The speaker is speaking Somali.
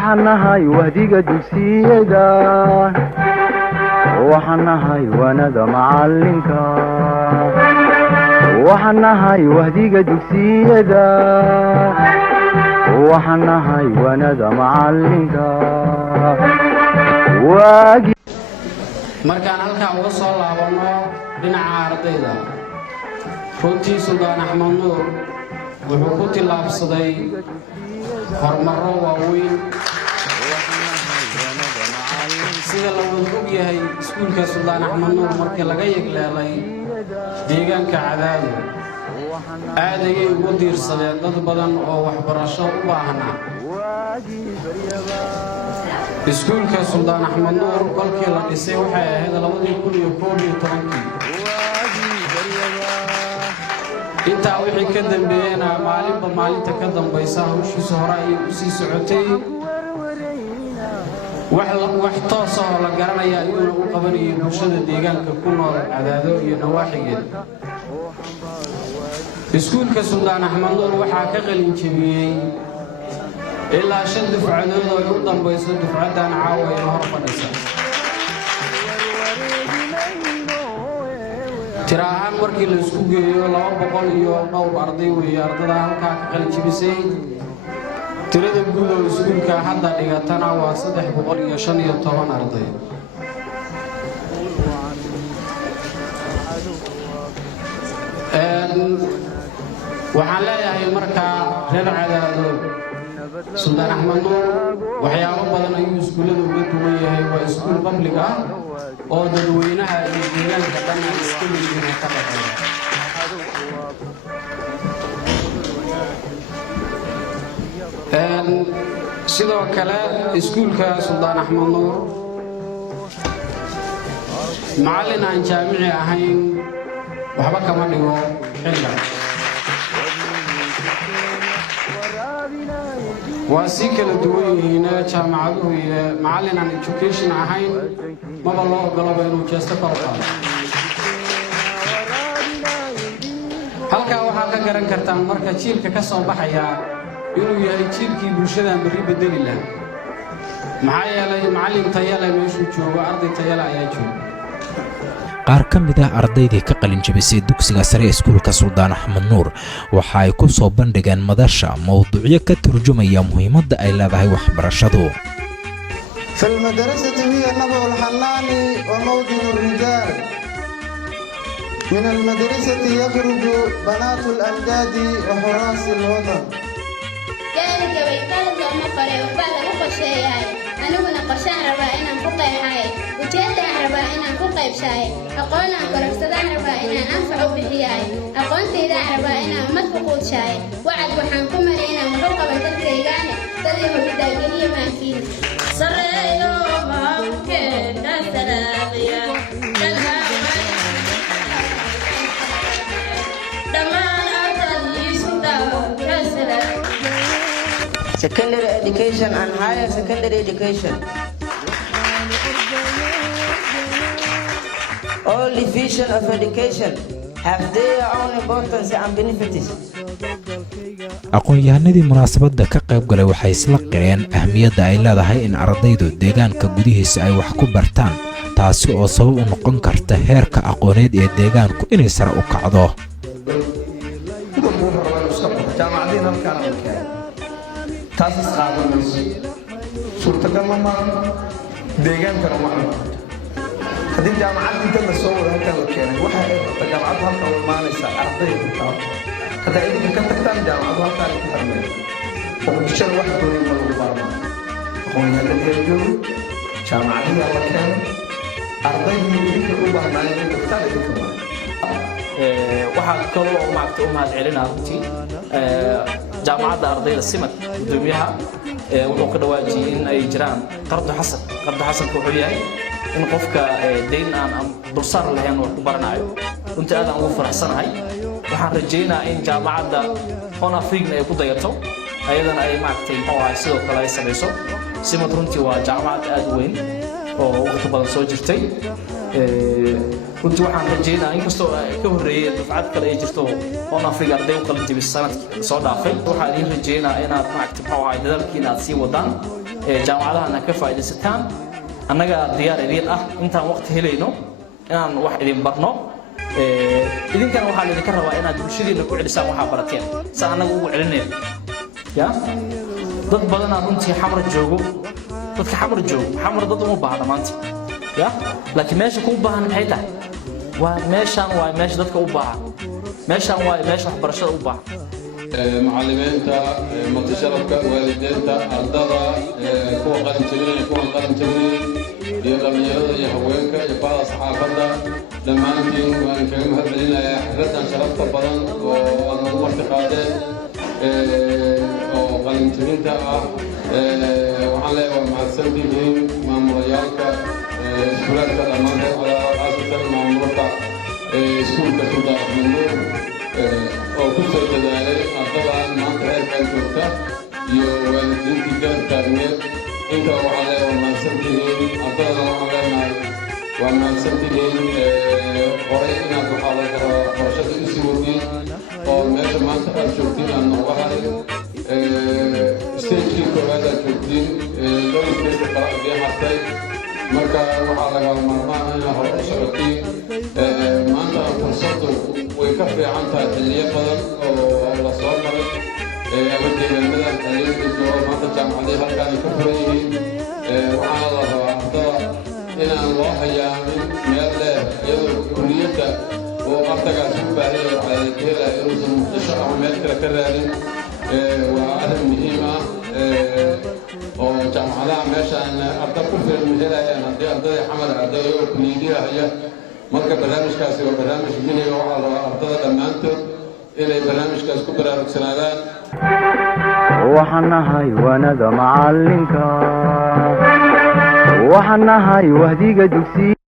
وحنهاي وهديك دوسيدا وحنهاي وانا معلمك وحنهاي وهديك دوسيدا وحنهاي وانا معلمك markaan halka uga soo laabano dhinaca ardayda runtii Suldaan Axmed Nuur wuxuu ku tilaabsaday horumaro waaweyn sida la wada og yahay iskuulka Suldaan Axmed Nuur markii laga yegleelay deegaanka Cadaado aad ayay ugu diirsadeen dad badan oo waxbarasho u baahnaa iskuulka Suldaan Axmed Nuur kolkii la dhisay waxay ahayd 2011 intaa wixii ka dambeeyana maalinta ka dambaysa hawshiisa hore ay u sii socotay wax toos ah oo la garanaya inuu u qabanayo bulshada deegaanka ku nool Cadaado iyo nawaaxigeeda iskuulka Suldaan Axmed Nuur waxaa ka qalin jabiyay ilaa 5 dufcadood oo u dambayso dufcadan caawa ee hor fadhisa tiraahan markii la isku geeyo 200 iyo dhowr arday weeye ardada halka ka qalin jabisay tirada guud ee iskuulka hadda dhigatana waa 315 arday waxaan leeyahay markaa reer Cadaado Suldaan Axmed Nuur waxyaabo badan ayuu iskuulada uga duwan yahay waa iskuul public ah oo dadweynaha iyo deegaanka dhan isku leeyihiin ka dhexeeya sidoo kale iskuulka Suldaan Axmed Nuur macallin aan jaamici ahayn waxba kama dhigo xilliga واسي كلا دوينا جامعته معلن عن education ahayn maba loo ogolaba inuu jeesto qorqaan halka waxa ka garan kartaan marka jiilka ka soo baxaya inuu yahay jiilkii bulshada bari bedeli lahaa maxaa yeelay macallin tayale meeshuu joogo arday tayale ayaa jooga qaar ka mid ah ardaydii ka qalin jabisay dugsiga sare ee iskuulka Suldaan Axmed Nuur waxa ay ku soo bandhigeen madasha mowduucyo ka turjumaya muhiimadda ay leedahay waxbarashadu فالمدرسة هي نبع الحنان وموطن الرجال من المدرسة يخرج بنات الأمجاد وحراس الوطن كانك بيتكلم لما قرأ وبعد القشاي أنا من قشان ربائنا فقي حي وجهت ربائنا فقي بشاي أقولنا كرفتنا ربائنا أنفع بحياي أقولت إذا ربائنا مدفقود شاي وعد وحنكم مرينا وحوق بنتلقاني تذيه بدايقيني ما كين سريو ممكن نسلاقيا دمان أبتل يسودا كسلا Secondary education and higher secondary education. All divisions of education have their own importance and benefits. aqoon-yahanadii munaasabadda ka qayb galay waxay isla qireen ahmiyadda ay leedahay in ardaydu deegaanka gudihiisa ay wax ku bartaan taasi oo sabab u noqon karta heerka aqooneed ee deegaanku inay sare u kacdo taas qaadanayso suurtagal ma deegaankana ma haddii jaamacad inta la soo wada halkan la keenay waxa ay rabtaa jaamacad halkan u imaanaysa arday hadda idinka ka tagtaan jaamacad halkan ka tarmay oo bulshada wax doonay ma lagu barno aqoon-yahanada joogo jaamacadda la keenay ardaydu idinka u baahnaan in dadka idinka waxaa kaloo u mahad celinaa runtii jaamacadda ardayda simad gudoomiyaha wuxuu ka dhawaajiyay in ay jiraan qardo xasan wuxuu yahay in qofka deyn aan dulsaar lahayn wax ku baranayo runtii aad aan ugu faraxsanahay waxaan rajaynayaa in jaamacadda Horn Africa ay ku dayato ayadana ay maartay muxuu ahay sidoo kale ay samayso simad runtii waa jaamacad aad u weyn oo waqti badan soo jirtay runtii waxaan rajaynayaa in kastoo ka horreeyay dufcad kale ay jirto Horn Africa arday u kala jabis sanadkii soo dhaafay waxaan idin rajaynayaa inaad maartay muxuu ahay dadaalkiina aad sii wadaan jaamacadahana ka faa'iidaysataan annaga diyaar idin ah intaan waqti helayno inaan wax idin barno idinkana waxaa laydinka rabaa inaad bulshadiina ku celisaan waxaa barateen saa annaga ugu celinayna ya dad badanaa runtii xamar joogo dadka xamar joogo xamar dad uma baahna maanta ya laakiin meesha kuu baahan maxay tahay waa meeshaan waa meesha dadka u baahan meeshaan waa meesha waxbarashada u baahan macallimiinta mutasharafka waalidiinta ardada kuwa qalin jabinaya kuwa qalin jabinaya iyo dhalinyarada iyo haweenka iyo bahda saxaafadda dhammaantiin waan kaga mahadcelinayaa xafladan sharafta badan oo aad nagu marti qaadeen oo qalin jabinta ah waxaan leeyahay waa mahadsantihiin maamulayaalka iskuulaadka dhammaanteed khaasatan maamulka iskuulka Sultaan Axmed Nuur oo ku soo dadaalay ardadan maanta heerkan joogta iyo waalidiintii garab taagneed inta waxaa leeyahay waa mahadsantihiin ardadana waxaan leenahay waa mahadsantihiin horay inaad waxaa laga rabaa barashada usii wadiin oo meesha maanta aad joogtiin aad nooga haray stagekii koowaad aad joogtiin laba stage kala abiya hartay marka waxaa laga maarmaan inaad hore u socotiin maanta fursaddu way ka fiican tahay xilliyo badan oo la soo maray ama deegaanada xilliyada jooga maanta jaamacadii halkaan ay ka furan yihiin waxaana la rabaa ardada inaan loo hayaamin meel leh iyadoo kulliyadda oo ardagaas u baahan yahay cadaadkeela inuusan muqdisho ama meel kale ka raadin waa arrin muhiim ah oo jaamacadaha meeshaan arda ku filan helayaan haddii ardada xamar arday oo kulliyadiha haya marka barnaamijkaasi waa barnaamij muhiim ah waxaa rabaa ardada dhammaantood inay barnaamijkaas ku baraarugsanaadaan waxaan nahay waanada macalinka waxaan nahay wahdiga dugsiga